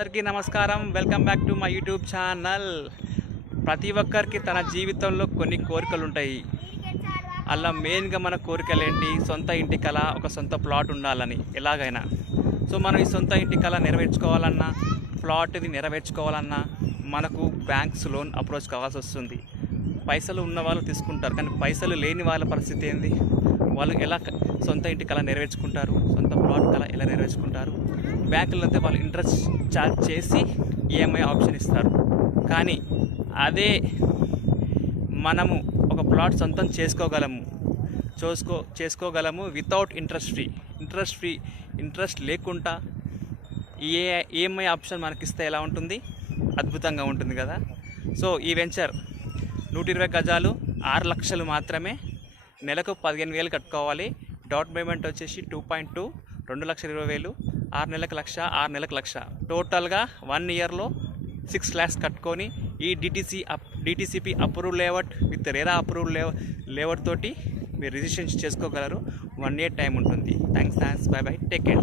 అందరికీ నమస్కారం. Welcome back to my YouTube channel. ప్రతి ఒక్కరికి తన జీవితంలో కొన్ని కోరికలు ఉంటాయి. అలా మెయిన్గా మన కోరికలు ఏంటి? సొంత ఇంటి కల, ఒక సొంత ప్లాట్ ఉండాలని ఎలాగైనా. సో మనం ఈ సొంత ఇంటి కల నెరవేర్చుకోవాలన్నా, ప్లాట్ది నెరవేర్చుకోవాలన్నా మనకు బ్యాంక్స్ లోన్ అప్రోచ్ కావాల్సి వస్తుంది. పైసలు ఉన్న వాళ్ళు తీసుకుంటారు, కానీ పైసలు లేని వాళ్ళ పరిస్థితి ఏంది? వాళ్ళు ఎలా సొంత ఇంటి కళ నెరవేర్చుకుంటారు? సొంత ప్లాట్ కళ ఎలా నెరవేర్చుకుంటారు? బ్యాంకుల్లో అయితే వాళ్ళు ఇంట్రెస్ట్ ఛార్జ్ చేసి ఈఎంఐ ఆప్షన్ ఇస్తారు. కానీ అదే మనము ఒక ప్లాట్ సొంతం చేసుకోగలము వితౌట్ ఇంట్రెస్ట్ లేకుండా ఈఎంఐ ఆప్షన్ మనకిస్తే ఎలా ఉంటుంది? అద్భుతంగా ఉంటుంది కదా. సో ఈ వెంచర్ 120 గజాలు, 6 లక్షలు మాత్రమే. నెలకు 15,000 కట్టుకోవాలి. డౌన్ పేమెంట్ వచ్చేసి 2.2, 2,20,000. 6 నెలలకు 1,00,000, 6 నెలలకు 1,00,000. టోటల్గా 1 ఇయర్లో 6 lakhs కట్టుకొని ఈ DTCP approve layout with RERA approve layout తోటి మీరు రిజిస్ట్రేషన్ చేసుకోగలరు. 1 year టైం ఉంటుంది. Thanks. By by. Take care.